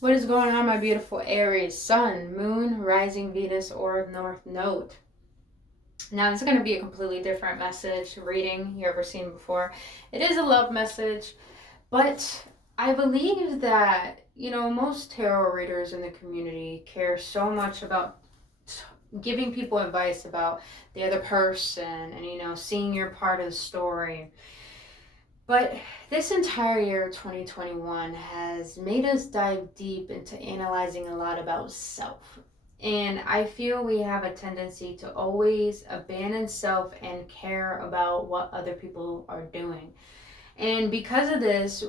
What is going on, my beautiful Aries? Sun, Moon, Rising, Venus, or North Node. Now, this is going to be a completely different message reading you ever seen before. It is a love message, but I believe that, most tarot readers in the community care so much about giving people advice about the other person and, seeing your part of the story. But this entire year, 2021, has made us dive deep into analyzing a lot about self. And I feel we have a tendency to always abandon self and care about what other people are doing. And because of this,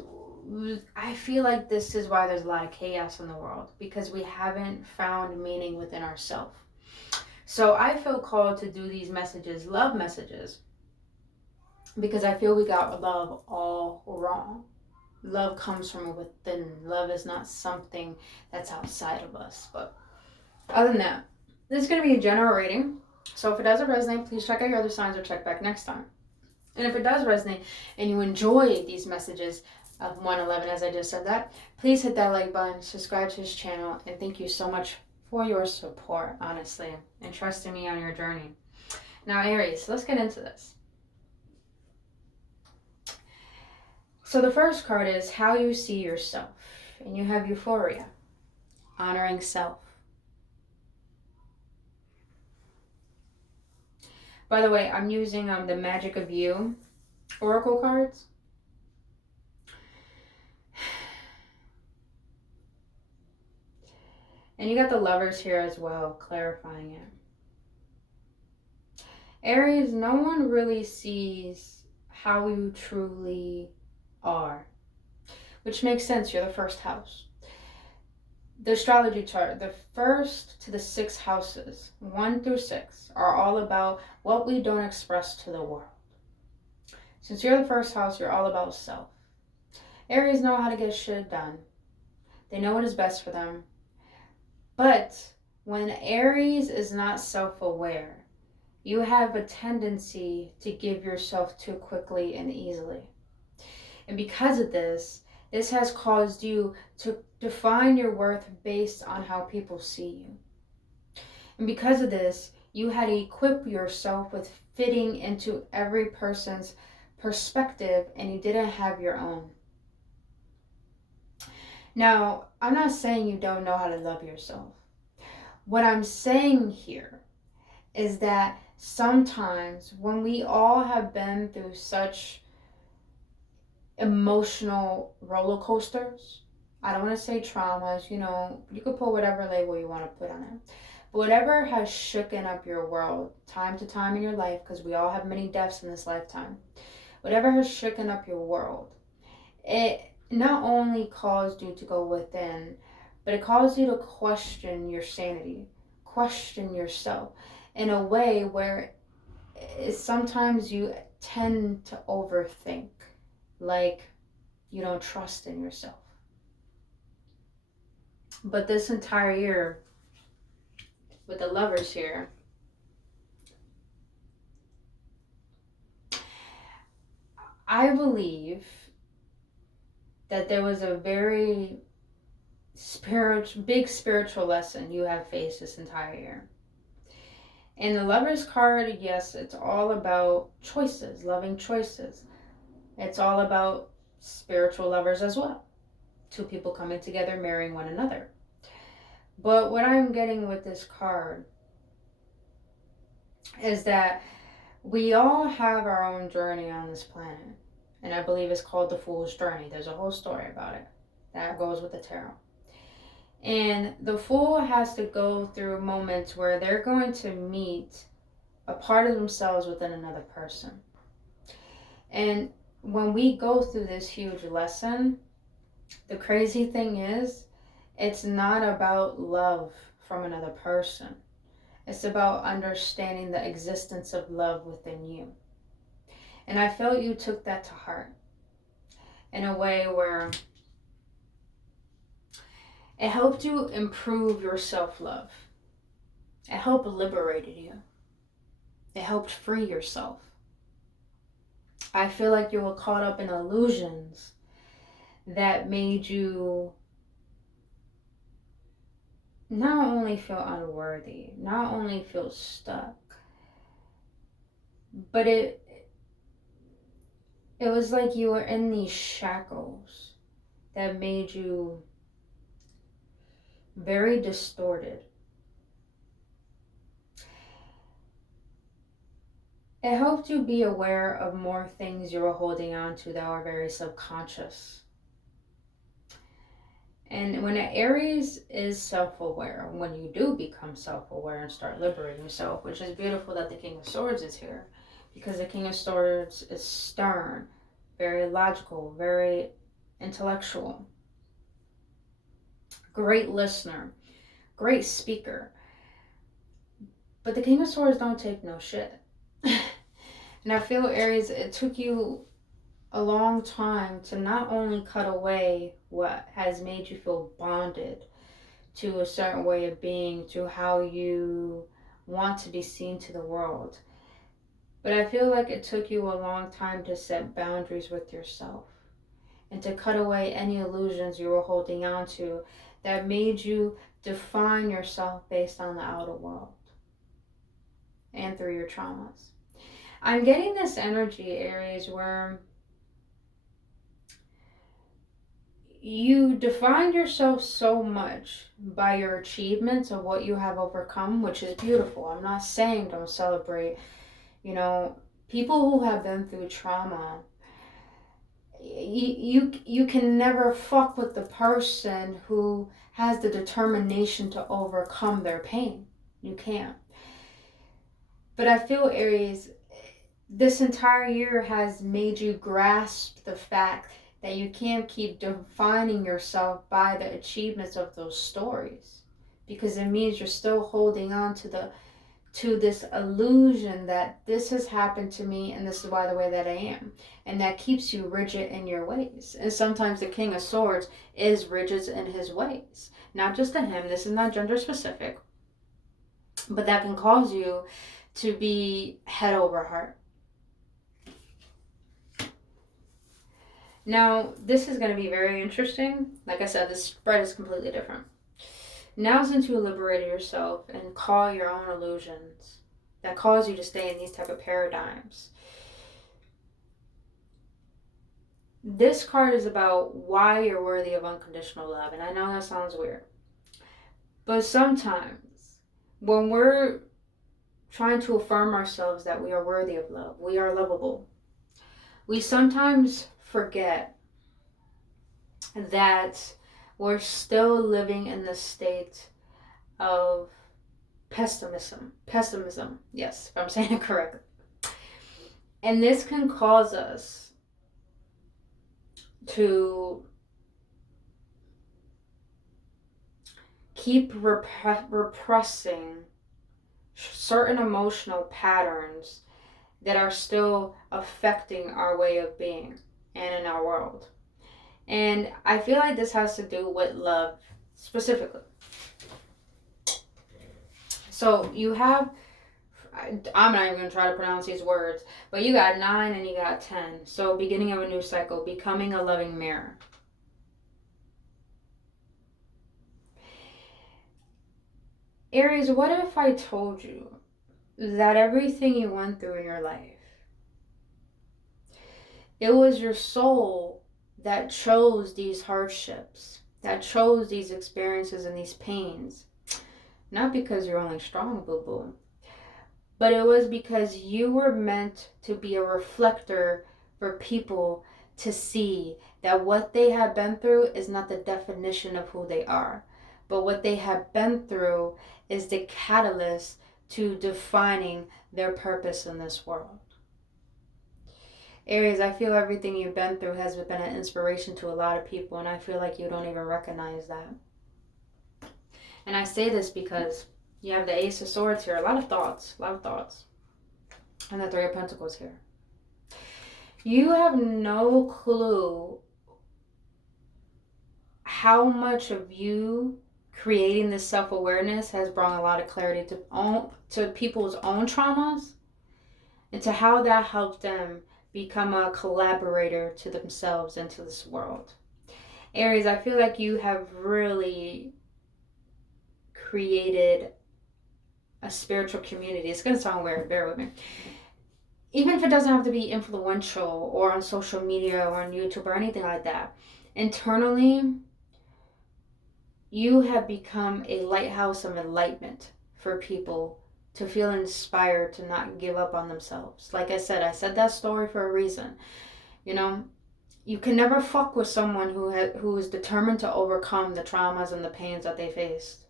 I feel like this is why there's a lot of chaos in the world, because we haven't found meaning within ourselves. So I feel called to do these messages, love messages, because I feel we got love all wrong. Love comes from within. Love is not something that's outside of us. But other than that, this is going to be a general reading. So if it doesn't resonate, please check out your other signs or check back next time. And if it does resonate and you enjoy these messages of 111, as I just said that, please hit that like button, subscribe to this channel, and thank you so much for your support, honestly, and trusting me on your journey. Now, Aries, let's get into this. So the first card is how you see yourself. And you have Euphoria, honoring self. By the way, I'm using the Magic of You Oracle cards. And you got the Lovers here as well, clarifying it. Aries, no one really sees how you truly are, which makes sense. You're the first house. The astrology chart, the first to the 6 houses, 1 through 6, are all about what we don't express to the world. Since you're the first house, you're all about self. Aries know how to get shit done. They know what is best for them. But when Aries is not self-aware, you have a tendency to give yourself too quickly and easily. And because of this has caused you to define your worth based on how people see you. And because of this, you had to equip yourself with fitting into every person's perspective, and you didn't have your own. Now, I'm not saying you don't know how to love yourself. What I'm saying here is that sometimes when we all have been through such emotional roller coasters, I don't want to say traumas, you could put whatever label you want to put on it. But whatever has shooken up your world time to time in your life, because we all have many deaths in this lifetime, whatever has shooken up your world, it not only caused you to go within, but it caused you to question your sanity, question yourself in a way where sometimes you tend to overthink, like you don't trust in yourself. But this entire year, with the Lovers here, I believe that there was a very big spiritual lesson you have faced this entire year. And the Lovers card, yes, it's all about choices, loving choices. It's all about spiritual lovers as well. 2 people coming together, marrying one another. But what I'm getting with this card is that we all have our own journey on this planet. And I believe it's called the Fool's Journey. There's a whole story about it that goes with the tarot. And the Fool has to go through moments where they're going to meet a part of themselves within another person. And when we go through this huge lesson, the crazy thing is, it's not about love from another person. It's about understanding the existence of love within you. And I felt you took that to heart in a way where it helped you improve your self-love. It helped liberated you. It helped free yourself. I feel like you were caught up in illusions that made you not only feel unworthy, not only feel stuck, but it was like you were in these shackles that made you very distorted. It helped you be aware of more things you were holding on to that were very subconscious. And when an Aries is self-aware, when you do become self-aware and start liberating yourself, which is beautiful that the King of Swords is here, because the King of Swords is stern, very logical, very intellectual, great listener, great speaker. But the King of Swords don't take no shit. And I feel, Aries, it took you a long time to not only cut away what has made you feel bonded to a certain way of being, to how you want to be seen to the world, but I feel like it took you a long time to set boundaries with yourself and to cut away any illusions you were holding on to that made you define yourself based on the outer world and through your traumas. I'm getting this energy, Aries, where you defined yourself so much by your achievements of what you have overcome, which is beautiful. I'm not saying don't celebrate. You know, people who have been through trauma, you can never fuck with the person who has the determination to overcome their pain. You can't. But I feel, Aries, this entire year has made you grasp the fact that you can't keep defining yourself by the achievements of those stories, because it means you're still holding on to this illusion that this has happened to me and this is why the way that I am, and that keeps you rigid in your ways. And sometimes the King of Swords is rigid in his ways, not just to him. This is not gender specific, but that can cause you to be head over heart. Now, this is going to be very interesting. Like I said, this spread is completely different. Now, since you liberated yourself and call your own illusions that cause you to stay in these type of paradigms, this card is about why you're worthy of unconditional love. And I know that sounds weird, but sometimes when we're trying to affirm ourselves that we are worthy of love, we are lovable, we sometimes forget that we're still living in the state of pessimism, yes, if I'm saying it correctly. And this can cause us to keep repressing certain emotional patterns that are still affecting our way of being and in our world. And I feel like this has to do with love specifically. So you have, I'm not even going to try to pronounce these words, but you got 9 and you got 10. So beginning of a new cycle, becoming a loving mirror. Aries, what if I told you that everything you went through in your life, it was your soul that chose these hardships, that chose these experiences and these pains? Not because you're only strong, boo-boo, but it was because you were meant to be a reflector for people to see that what they have been through is not the definition of who they are, but what they have been through is the catalyst to defining their purpose in this world. Aries, I feel everything you've been through has been an inspiration to a lot of people, and I feel like you don't even recognize that. And I say this because you have the Ace of Swords here, a lot of thoughts, and the Three of Pentacles here. You have no clue how much of you creating this self-awareness has brought a lot of clarity to people's own traumas, and to how that helped them become a collaborator to themselves and to this world. Aries, I feel like you have really created a spiritual community. It's going to sound weird, bear with me. Even if it doesn't have to be influential or on social media or on YouTube or anything like that, internally, you have become a lighthouse of enlightenment for people to feel inspired to not give up on themselves. Like I said that story for a reason. You know, you can never fuck with someone who is determined to overcome the traumas and the pains that they faced.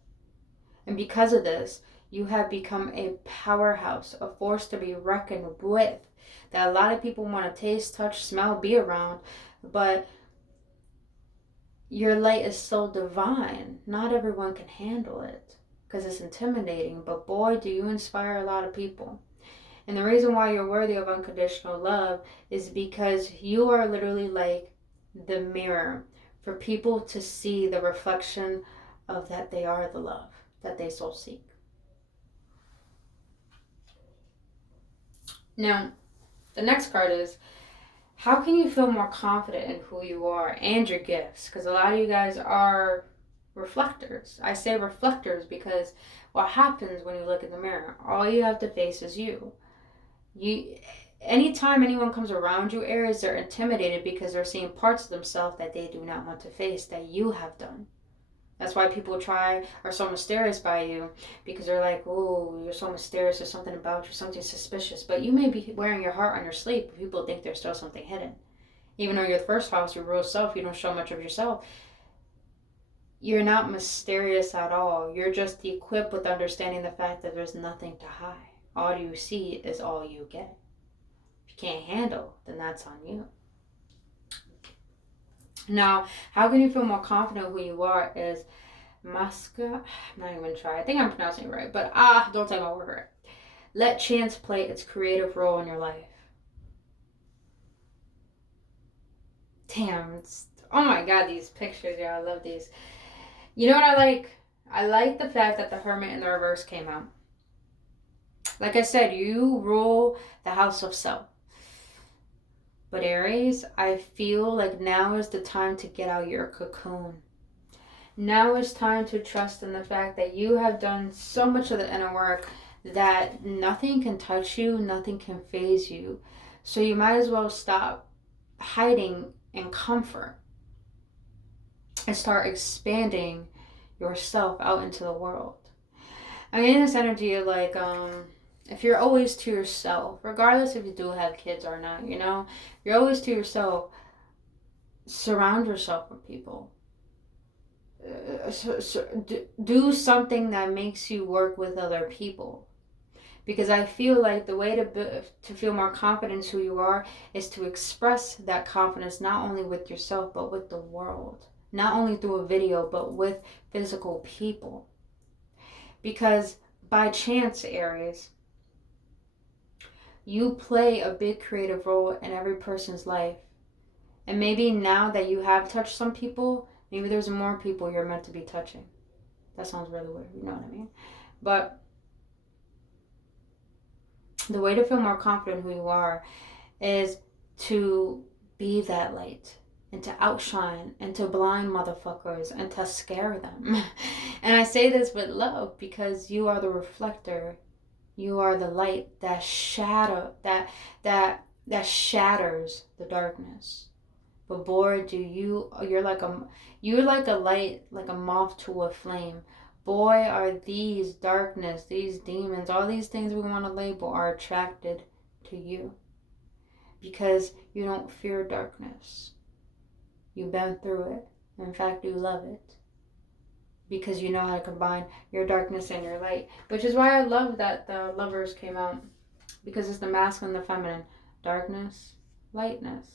And because of this, you have become a powerhouse, a force to be reckoned with, that a lot of people want to taste, touch, smell, be around, but your light is so divine. Not everyone can handle it because it's intimidating, but boy, do you inspire a lot of people. And the reason why you're worthy of unconditional love is because you are literally like the mirror for people to see the reflection of that they are the love that they so seek. Now, the next card is, how can you feel more confident in who you are and your gifts? Because a lot of you guys are reflectors. I say reflectors because what happens when you look in the mirror, all you have to face is you. Anytime anyone comes around you, Aries, they're intimidated because they're seeing parts of themselves that they do not want to face, that you have done. That's why people are so mysterious by you, because they're like, oh, you're so mysterious, there's something about you, something suspicious. But you may be wearing your heart on your sleeve, but people think there's still something hidden. Even though you're the first house, your real self, you don't show much of yourself. You're not mysterious at all. You're just equipped with understanding the fact that there's nothing to hide. All you see is all you get. If you can't handle, then that's on you. Now, how can you feel more confident who you are is Masca. I'm not even trying. I think I'm pronouncing it right, but don't take my word for it. Let chance play its creative role in your life. Damn, oh my god, these pictures, yeah, I love these. You know what I like? I like the fact that the Hermit in the reverse came out. Like I said, you rule the house of self. But Aries, I feel like now is the time to get out your cocoon. Now is time to trust in the fact that you have done so much of the inner work that nothing can touch you, nothing can faze you. So you might as well stop hiding in comfort and start expanding yourself out into the world. I mean, this energy of like, if you're always to yourself, regardless if you do have kids or not, you know, you're always to yourself, surround yourself with people. Do something that makes you work with other people. Because I feel like the way to feel more confident in who you are is to express that confidence not only with yourself, but with the world. Not only through a video, but with physical people. Because by chance, Aries, you play a big creative role in every person's life. And maybe now that you have touched some people, maybe there's more people you're meant to be touching. That sounds really weird, you know what I mean? But the way to feel more confident in who you are is to be that light and to outshine and to blind motherfuckers and to scare them. And I say this with love because you are the reflector. You are the light that that shatters the darkness. But boy, you're like a light, like a moth to a flame. Boy, are these darkness, these demons, all these things we want to label are attracted to you. Because you don't fear darkness. You've been through it. In fact, you love it. Because you know how to combine your darkness and your light. Which is why I love that the Lovers came out. Because it's the masculine and the feminine. Darkness, lightness.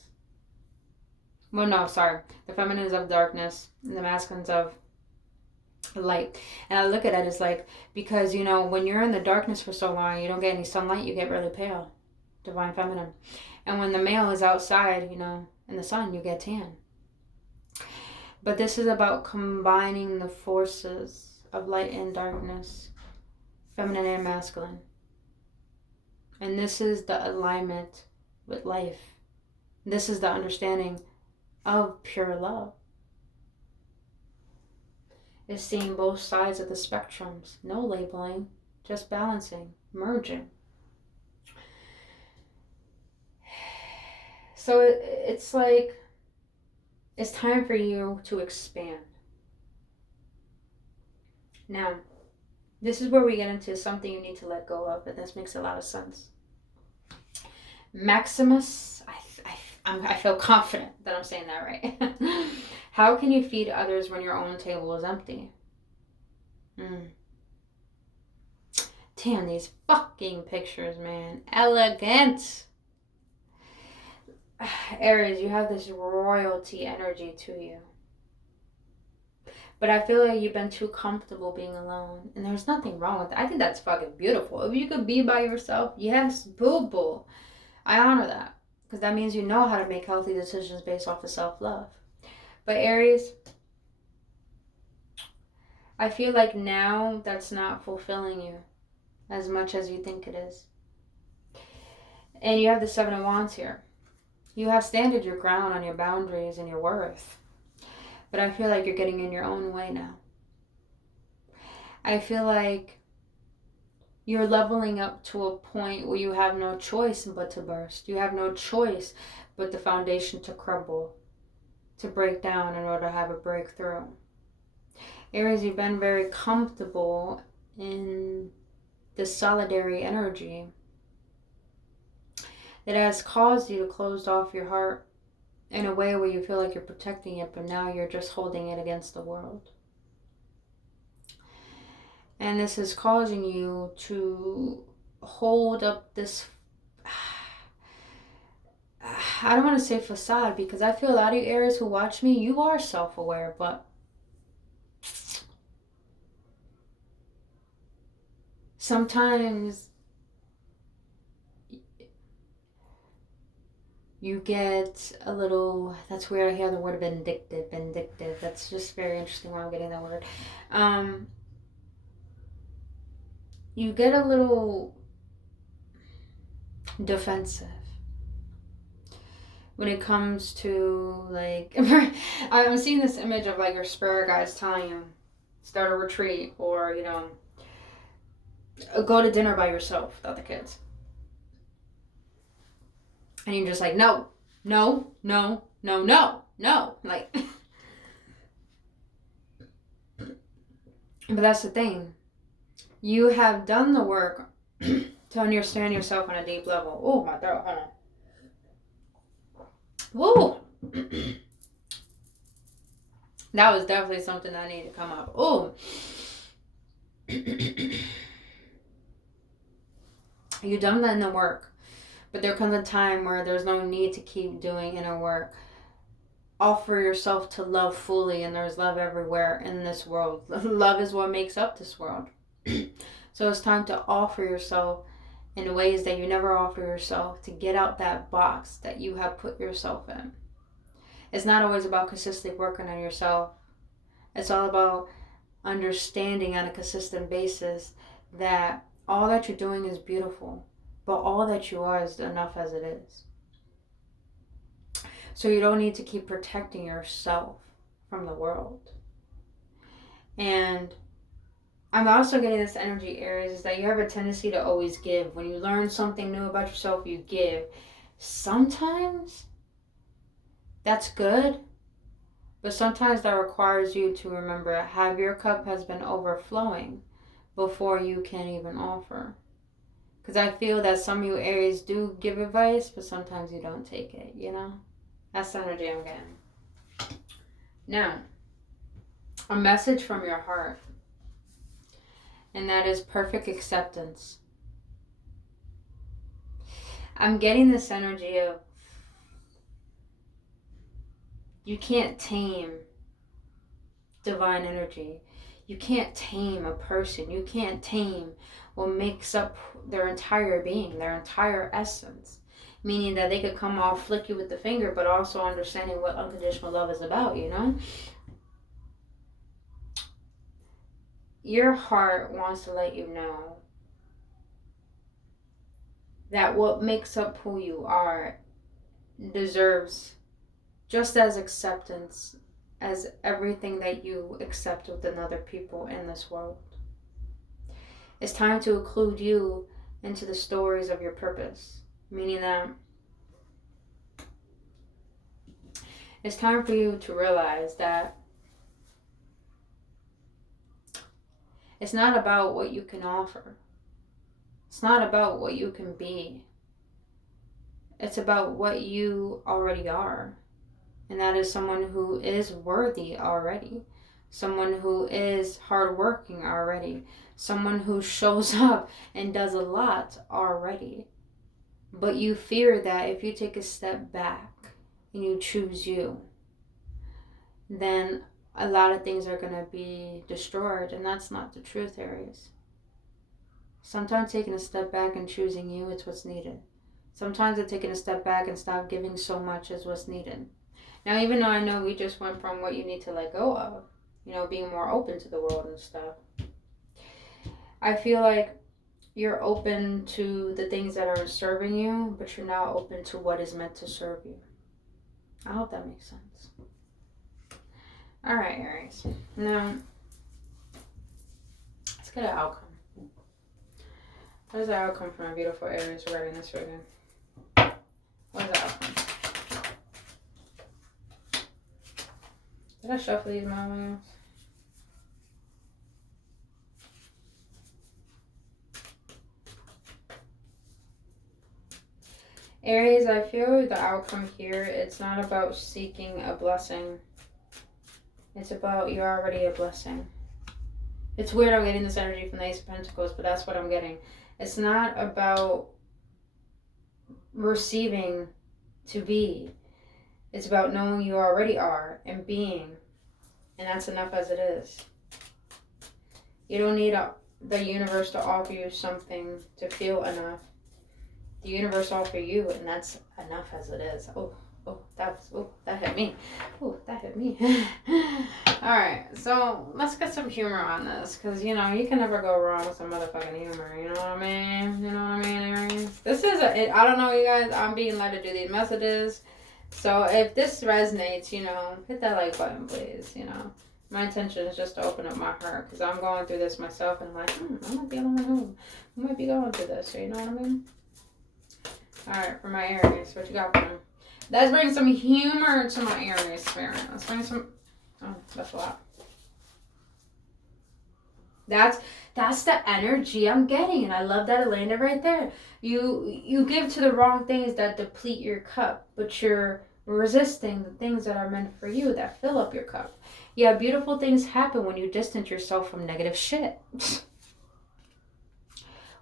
Well, no, sorry. The feminine is of darkness and the masculine is of light. And I look at it as like, because, you know, when you're in the darkness for so long, you don't get any sunlight, you get really pale. Divine feminine. And when the male is outside, you know, in the sun, you get tan. But this is about combining the forces of light and darkness, feminine and masculine. And this is the alignment with life. This is the understanding of pure love. is seeing both sides of the spectrums. No labeling, just balancing, merging. So it's like, it's time for you to expand. Now, this is where we get into something you need to let go of, and this makes a lot of sense. Maximus, I feel confident that I'm saying that right. How can you feed others when your own table is empty? Damn, these fucking pictures, man. Elegant. Aries, you have this royalty energy to you. But I feel like you've been too comfortable being alone. And there's nothing wrong with that. I think that's fucking beautiful. If you could be by yourself, yes, boo-boo. I honor that. Because that means you know how to make healthy decisions based off of self-love. But Aries, I feel like now that's not fulfilling you as much as you think it is. And you have the Seven of Wands here. You have standed your ground on your boundaries and your worth. But I feel like you're getting in your own way now. I feel like you're leveling up to a point where you have no choice but to burst. You have no choice but the foundation to crumble, to break down in order to have a breakthrough. Aries, you've been very comfortable in the solidary energy that has caused you to close off your heart in a way where you feel like you're protecting it, but now you're just holding it against the world. And this is causing you to hold up this, I don't want to say facade, because I feel a lot of you Aries who watch me, you are self-aware, but sometimes you get a little, that's where I hear the word vindictive. That's just very interesting why I'm getting that word. You get a little defensive when it comes to, like, I'm seeing this image of like your spirit guides telling you, start a retreat, or, you know, go to dinner by yourself without the kids. And you're just like, no. Like, but that's the thing. You have done the work to understand yourself on a deep level. Oh, my throat, hold on. Woo! That was definitely something that needed to come up. Oh. You've done that inner work. But there comes a time where there's no need to keep doing inner work. Offer yourself to love fully, and there's love everywhere in this world. Love is what makes up this world. So it's time to offer yourself in ways that you never offer yourself, to get out that box that you have put yourself in. It's not always about consistently working on yourself. It's all about understanding on a consistent basis that all that you're doing is beautiful, but all that you are is enough as it is. So you don't need to keep protecting yourself from the world. And I'm also getting this energy, Aries, is that you have a tendency to always give. When you learn something new about yourself, you give. Sometimes that's good, but sometimes that requires you to remember, have your cup has been overflowing before you can even offer. Because I feel that some of you Aries do give advice, but sometimes you don't take it, you know? That's the energy I'm getting. Now, a message from your heart. And that is perfect acceptance. I'm getting this energy of, you can't tame divine energy. You can't tame a person. You can't tame what makes up their entire being, their entire essence. Meaning that they could come off, flick you with the finger, but also understanding what unconditional love is about, you know? Your heart wants to let you know that what makes up who you are deserves just as acceptance as everything that you accept within other people in this world. It's time to include you into the stories of your purpose, meaning that it's time for you to realize that it's not about what you can offer. It's not about what you can be. It's about what you already are. And that is someone who is worthy already. Someone who is hardworking already. Someone who shows up and does a lot already. But you fear that if you take a step back and you choose you, then a lot of things are going to be destroyed. And that's not the truth, Aries. Sometimes taking a step back and choosing you is what's needed. Sometimes taking a step back and stop giving so much is what's needed. Now, even though I know we just went from what you need to let go of, being more open to the world and stuff, I feel like you're open to the things that are serving you, but you're now open to what is meant to serve you. I hope that makes sense. All right, Aries. Now, let's get an outcome. What is the outcome from a beautiful Aries writing this reading? What is the outcome? Did I shuffle these moments? Aries, I feel the outcome here, it's not about seeking a blessing. It's about you're already a blessing. It's weird I'm getting this energy from the Ace of Pentacles, but that's what I'm getting. It's not about receiving to be. It's about knowing you already are and being. And that's enough as it is. You don't need the universe to offer you something to feel enough. The universe offer you, and that's enough as it is. That hit me. Oh, that hit me. Alright, so let's get some humor on this, because, you can never go wrong with some motherfucking humor, you know what I mean? You know what I mean, Aries? This is, I don't know, you guys, I'm being led to do these messages, so if this resonates, hit that like button, please, My intention is just to open up my heart, because I'm going through this myself, and I'm like, I'm not the only one who might be going through this, so you know what I mean? Alright, for my Aries, what you got for me? Let's bring some humor to my Aries spirit. Let's bring some... Oh, that's a lot. That's the energy I'm getting, and I love that it landed right there. You give to the wrong things that deplete your cup, but you're resisting the things that are meant for you, that fill up your cup. Yeah, beautiful things happen when you distance yourself from negative shit.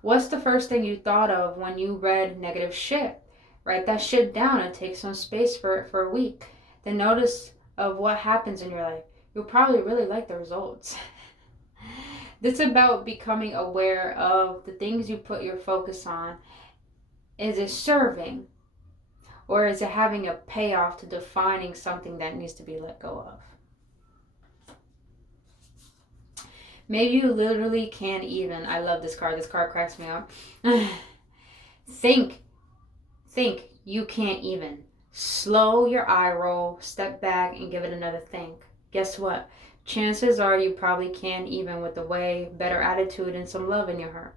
What's the first thing you thought of when you read negative shit? Write that shit down and take some space for it for a week. Then notice of what happens in your life. You'll probably really like the results. This is about becoming aware of the things you put your focus on. Is it serving? Or is it having a payoff to defining something that needs to be let go of? Maybe you literally can't even. I love this card. This card cracks me up. Think you can't even. Slow your eye roll, step back, and give it another think. Guess what? Chances are you probably can't even, with a way better attitude and some love in your heart.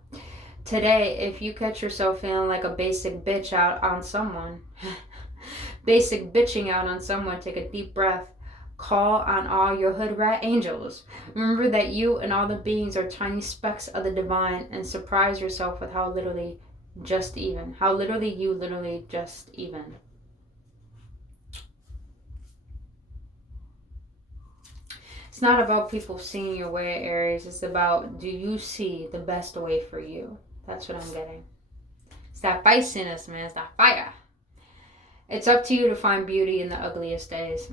Today, if you catch yourself feeling like a basic bitch out on someone, basic bitching out on someone, take a deep breath. Call on all your hood rat angels. Remember that you and all the beings are tiny specks of the divine, and surprise yourself with how literally just even. How literally you literally just even. It's not about people seeing your way, Aries. It's about, do you see the best way for you? That's what I'm getting. It's that feistiness, man. It's that fire. It's up to you to find beauty in the ugliest days.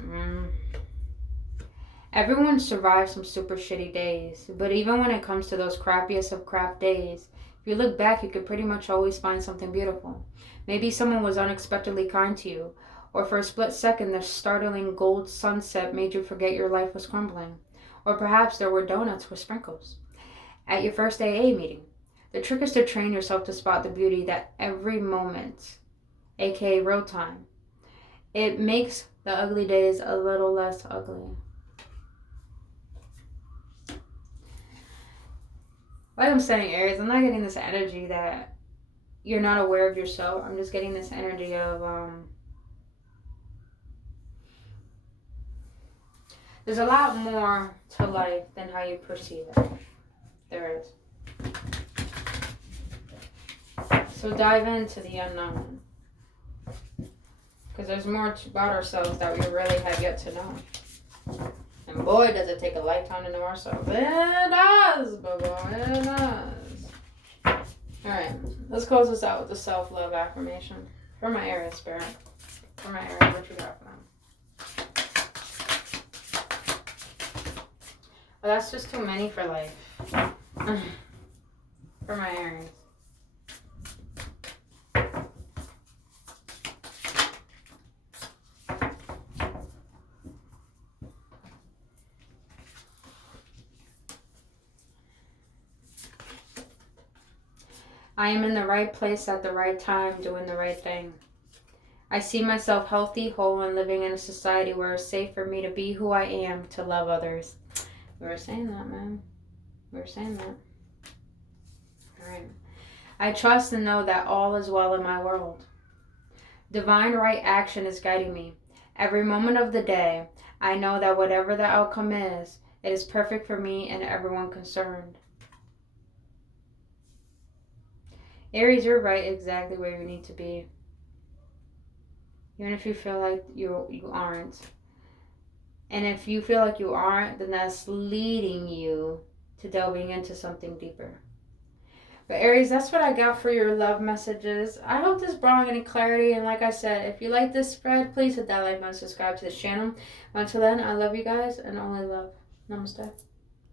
Everyone survives some super shitty days. But even when it comes to those crappiest of crap days, if you look back, you could pretty much always find something beautiful. Maybe someone was unexpectedly kind to you. Or for a split second, the startling gold sunset made you forget your life was crumbling. Or perhaps there were donuts with sprinkles. At your first AA meeting, the trick is to train yourself to spot the beauty that every moment, aka real time. It makes the ugly days a little less ugly. like I'm saying, Aries, I'm not getting this energy that you're not aware of yourself. I'm just getting this energy of there's a lot more to life than how you perceive it. There is. So dive into the unknown. Because there's more about ourselves that we really have yet to know. And boy, does it take a lifetime to know ourselves. It does, but boy, it does. Alright, let's close this out with the self-love affirmation. For my Aries spirit. For my Aries, what you got for them? Well, that's just too many for life. For my Aries. I am in the right place at the right time, doing the right thing. I see myself healthy, whole, and living in a society where it's safe for me to be who I am, to love others. We were saying that, man. We were saying that. Alright. I trust and know that all is well in my world. Divine right action is guiding me. Every moment of the day, I know that whatever the outcome is, it is perfect for me and everyone concerned. Aries, you're right exactly where you need to be. Even if you feel like you aren't. And if you feel like you aren't, then that's leading you to delving into something deeper. But Aries, that's what I got for your love messages. I hope this brought any clarity. And like I said, if you like this spread, please hit that like button, subscribe to this channel. Until then, I love you guys and only love. Namaste.